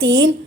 3,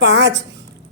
5,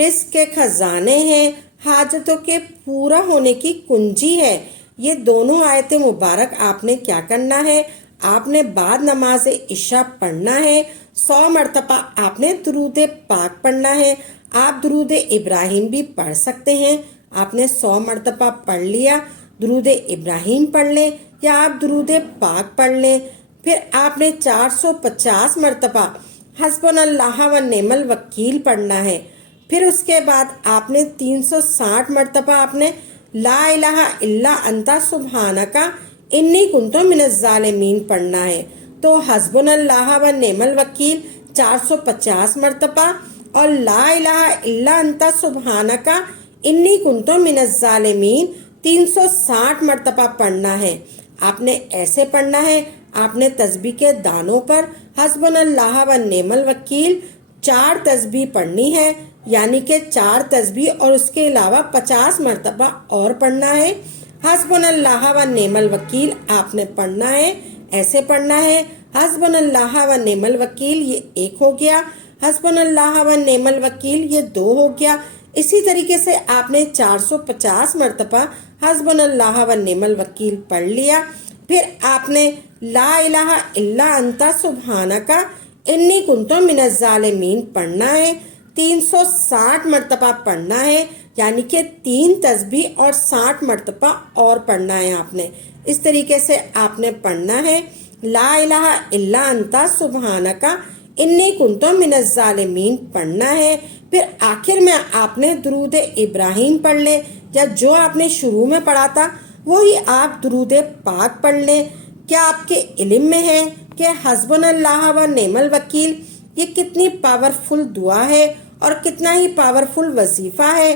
رزق کے خزانے ہیں، حاجتوں کے پورا ہونے کی کنجی ہے۔ یہ دونوں آیت مبارک آپ نے کیا کرنا ہے؟ آپ نے بعد نماز عشاء پڑھنا ہے۔ 100 مرتبہ آپ نے درود پاک پڑھنا ہے۔ آپ درود ابراہیم بھی پڑھ سکتے ہیں۔ آپ نے 100 مرتبہ پڑھ لیا، درود ابراہیم پڑھ لیں یا آپ درود پاک پڑھ لیں۔ پھر آپ نے 450 مرتبہ حسبنا اللہ و نعم الوکیل پڑھنا ہے۔ پھر اس کے بعد آپ نے 360 مرتبہ آپ نے لا الہ الا انت سبحانک انی کنت من الظالمین پڑھنا ہے۔ تو حسبنا اللہ و نعم الوکیل 450 مرتبہ اور لا الہ الا انت سبحانک انی کنت من الظالمین 360 مرتبہ پڑھنا ہے۔ آپ نے ایسے پڑھنا ہے۔ آپ نے تسبیح کے دانوں پر حسبنا اللہ و نعم الوکیل 4 تسبیح پڑھنی ہے، یعنی کہ 4 تسبیح اور اس کے علاوہ 50 مرتبہ اور پڑھنا ہے۔ حسبنا اللہ و نعم الوکیل آپ نے پڑھنا ہے، ایسے پڑھنا ہے۔ حسبنا اللہ و نعم الوکیل یہ 1 ہو گیا، حسبنا اللہ و نعم الوکیل یہ 2 ہو گیا۔ اسی طریقے سے آپ نے 450 مرتبہ حسبنا اللہ و نعم الوکیل پڑھ لیا۔ پھر آپ نے لا الہ الا انت سبحانک انی کنت من الظالمین پڑھنا ہے، 360 مرتبہ پڑھنا ہے، یعنی کہ 3 تسبیح اور 60 مرتبہ اور پڑھنا ہے آپ نے۔ اس طریقے سے آپ نے پڑھنا ہے لا الہ الا انت سبحانک انی کنت من الظالمین پڑھنا ہے۔ پھر آخر میں آپ نے درود ابراہیم پڑھ لیں یا جو آپ نے شروع میں پڑھا تھا وہی آپ درود پاک پڑھ لیں۔ کیا آپ کے علم میں ہے کہ حسبنا اللہ و نعم الوکیل یہ کتنی پاورفل دعا ہے اور کتنا ہی پاورفل وظیفہ ہے؟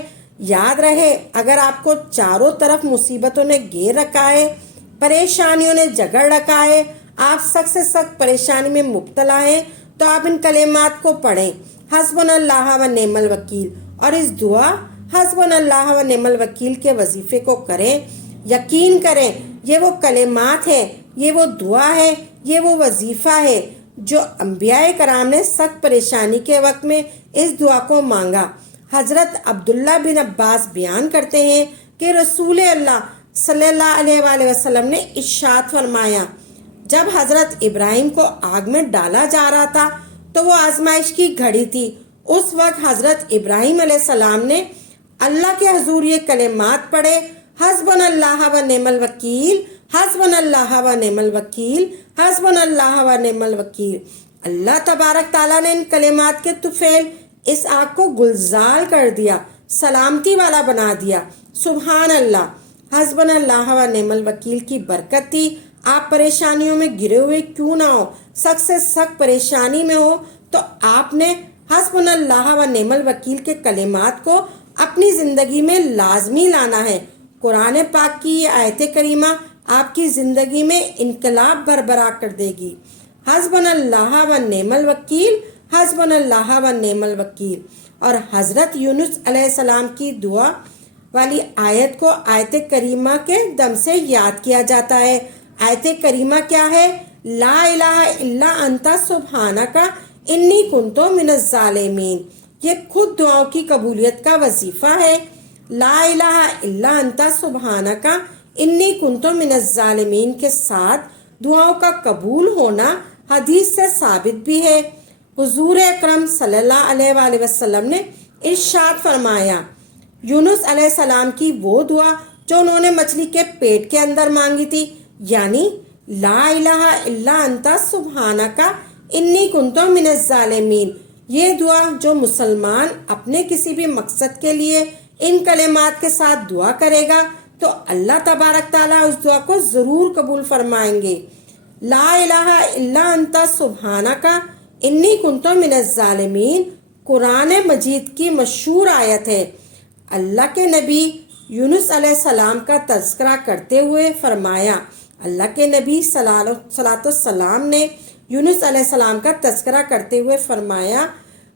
یاد رہے، اگر آپ کو چاروں طرف مصیبتوں نے گھیر رکھا ہے، پریشانیوں نے جگڑ رکھا ہے، آپ سخت سے سخت پریشانی میں مبتلا ہیں، تو آپ ان کلمات کو پڑھیں، حسبنا اللہ و نعم الوکیل، اور اس دعا حسبنا اللہ و نعم الوکیل کے وظیفے کو کریں۔ یقین کریں یہ وہ کلمات ہیں، یہ وہ دعا ہے، یہ وہ وظیفہ ہے جو انبیاء کرام نے سخت پریشانی کے وقت میں اس دعا کو مانگا۔ حضرت عبداللہ بن عباس بیان کرتے ہیں کہ رسول اللہ صلی اللہ علیہ وآلہ وسلم نے ارشاد فرمایا، جب حضرت ابراہیم کو آگ میں ڈالا جا رہا تھا تو وہ آزمائش کی گھڑی تھی۔ اس وقت حضرت ابراہیم علیہ السلام نے اللہ کے حضور یہ کلمات پڑھے، حسبنا اللہ و نعم الوکیل، حسبنا اللہ و نعم الوکیل، حسبنا اللہ و نعم الوکیل۔ اللہ تبارک تعالیٰ نے ان کلمات کے طفیل اس آگ کو گلزار کر دیا، سلامتی والا بنا دیا۔ سبحان اللہ، حسبنا اللہ و نعم الوکیل کی برکت تھی۔ آپ پریشانیوں میں گرے ہوئے کیوں نہ ہو، سخت سے سخت پریشانی میں ہو، تو آپ نے حسبنا اللہ و نعم الوکیل کے کلمات کو اپنی زندگی میں لازمی لانا ہے۔ قرآن پاک کی یہ آیت کریمہ آپ کی زندگی میں انقلاب برپا کر دے گی۔ حسبنا اللہ و نعم الوکیل، حسبنا اللہ و نعم الوکیل۔ اور حضرت یونس علیہ السلام کی دعا والی آیت کو آیت کریمہ کے دم سے یاد کیا جاتا ہے۔ آیت کریمہ کیا ہے؟ لا الہ الا انت سبحانک انی کنت من الظالمین۔ یہ خود دعاؤں کی قبولیت کا وظیفہ ہے۔ لا الہ الا انت سبحانک انی کنت من الظالمین کے ساتھ دعاؤں کا قبول ہونا حدیث سے ثابت بھی ہے۔ حضور اکرم صلی اللہ علیہ وآلہ وسلم نے ارشاد فرمایا، یونس علیہ السلام کی وہ دعا جو انہوں نے مچھلی کے پیٹ کے اندر مانگی تھی، یعنی لا الہ الا انت سبحانک انی کنت من الظالمین، یہ دعا جو مسلمان اپنے کسی بھی مقصد کے لیے ان کلمات کے ساتھ دعا کرے گا تو اللہ تبارک تعالیٰ اس دعا کو ضرور قبول فرمائیں گے۔ لا الہ الا انت سبحانک انی کنت من الظالمین قرآن مجید کی مشہور آیت ہے۔ اللہ کے نبی یونس علیہ السلام کا تذکرہ کرتے ہوئے فرمایا، اللہ کے نبی صلاۃ السلام نے یونس علیہ السلام کا تذکرہ کرتے ہوئے فرمایا،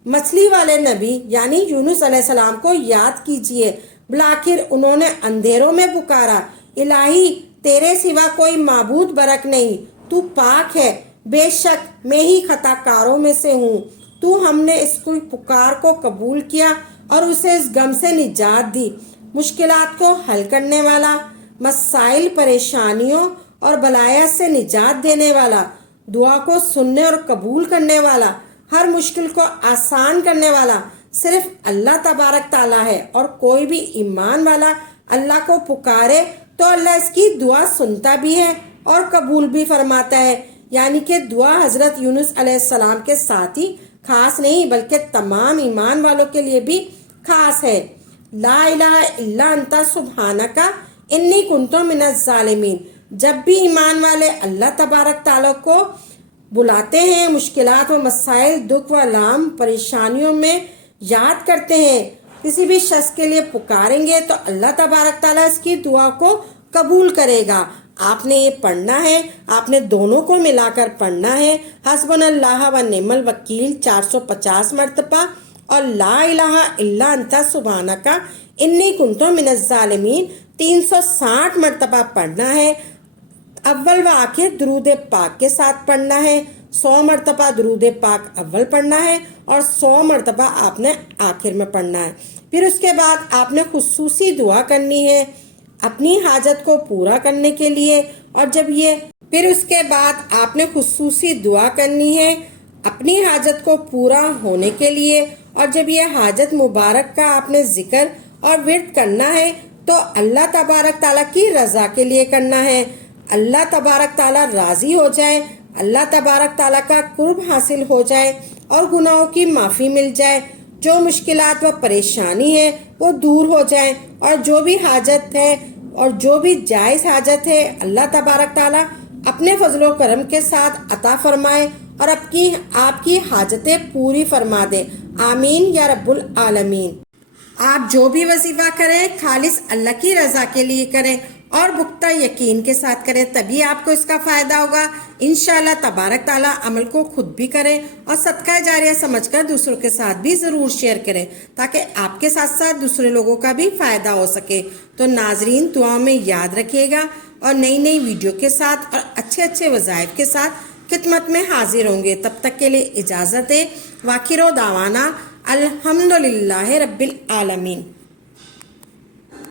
مچھلی والے نبی یعنی یونس علیہ السلام کو یاد کیجئے، بلاخر انہوں نے اندھیروں میں پکارا، الہی تیرے سوا کوئی معبود برک نہیں، تو پاک ہے، بے شک میں ہی خطا کاروں میں سے ہوں۔ تو ہم نے اس کی پکار کو قبول کیا اور اسے اس غم سے نجات دی، مشکلات کو حل کرنے والا، مسائل، پریشانیوں اور بلایات سے نجات دینے والا، دعا کو سننے اور قبول کرنے والا، ہر مشکل کو آسان کرنے والا صرف اللہ تبارک تعالیٰ ہے۔ اور کوئی بھی ایمان والا اللہ کو پکارے تو اللہ اس کی دعا سنتا بھی ہے اور قبول بھی فرماتا ہے۔ یعنی کہ دعا حضرت یونس علیہ السلام کے ساتھ ہی خاص نہیں بلکہ تمام ایمان والوں کے لیے بھی خاص ہے۔ لا الہ الا انت سبحانک انی کنت من الظالمین۔ جب بھی ایمان والے اللہ تبارک تعالیٰ کو بلاتے ہیں، مشکلات و مسائل، دکھ و الام، پریشانیوں میں یاد کرتے ہیں، کسی بھی شخص کے لیے پکاریں گے تو اللہ تبارک تعالیٰ اس کی دعا کو قبول کرے گا۔ آپ نے یہ پڑھنا ہے، آپ نے دونوں کو ملا کر پڑھنا ہے، حسبنا اللہ و نعم الوکیل 450 مرتبہ اور لا الہ الا انت سبحانک انی کنت من الظالمین 360 مرتبہ پڑھنا ہے۔ اول و آخر درود پاک کے ساتھ پڑھنا ہے، 100 مرتبہ درود پاک اول پڑھنا ہے اور 100 مرتبہ آپ نے آخر میں پڑھنا ہے۔ پھر اس کے بعد آپ نے خصوصی دعا کرنی ہے اپنی حاجت کو پورا کرنے کے لیے، اور پھر اس کے بعد آپ نے خصوصی دعا کرنی ہے اپنی حاجت کو پورا ہونے کے لیے، اور جب یہ حاجت مبارک کا آپ نے ذکر اور ورد کرنا ہے تو اللہ تبارک تعالیٰ کی رضا کے لیے کرنا ہے، اللہ تبارک تعالیٰ راضی ہو جائے، اللہ تبارک تعالیٰ کا قرب حاصل ہو جائے اور گناہوں کی معافی مل جائے، جو مشکلات و پریشانی ہے وہ دور ہو جائیں، اور جو بھی حاجت ہے اور جو بھی جائز حاجت ہے اللہ تبارک تعالیٰ اپنے فضل و کرم کے ساتھ عطا فرمائے اور آپ کی حاجتیں پوری فرما دے۔ آمین یا رب العالمین۔ آپ جو بھی وظیفہ کریں خالص اللہ کی رضا کے لیے کریں اور پختہ یقین کے ساتھ کریں، تبھی آپ کو اس کا فائدہ ہوگا۔ انشاءاللہ تبارک تعالیٰ عمل کو خود بھی کریں اور صدقہ جاریہ سمجھ کر دوسروں کے ساتھ بھی ضرور شیئر کریں تاکہ آپ کے ساتھ ساتھ دوسرے لوگوں کا بھی فائدہ ہو سکے۔ تو ناظرین دعاؤں میں یاد رکھیے گا اور نئی ویڈیو کے ساتھ اور اچھے وظائف کے ساتھ خدمت میں حاضر ہوں گے۔ تب تک کے لیے اجازت ہے۔ واخر دعوانا الحمدللہ رب العالمین۔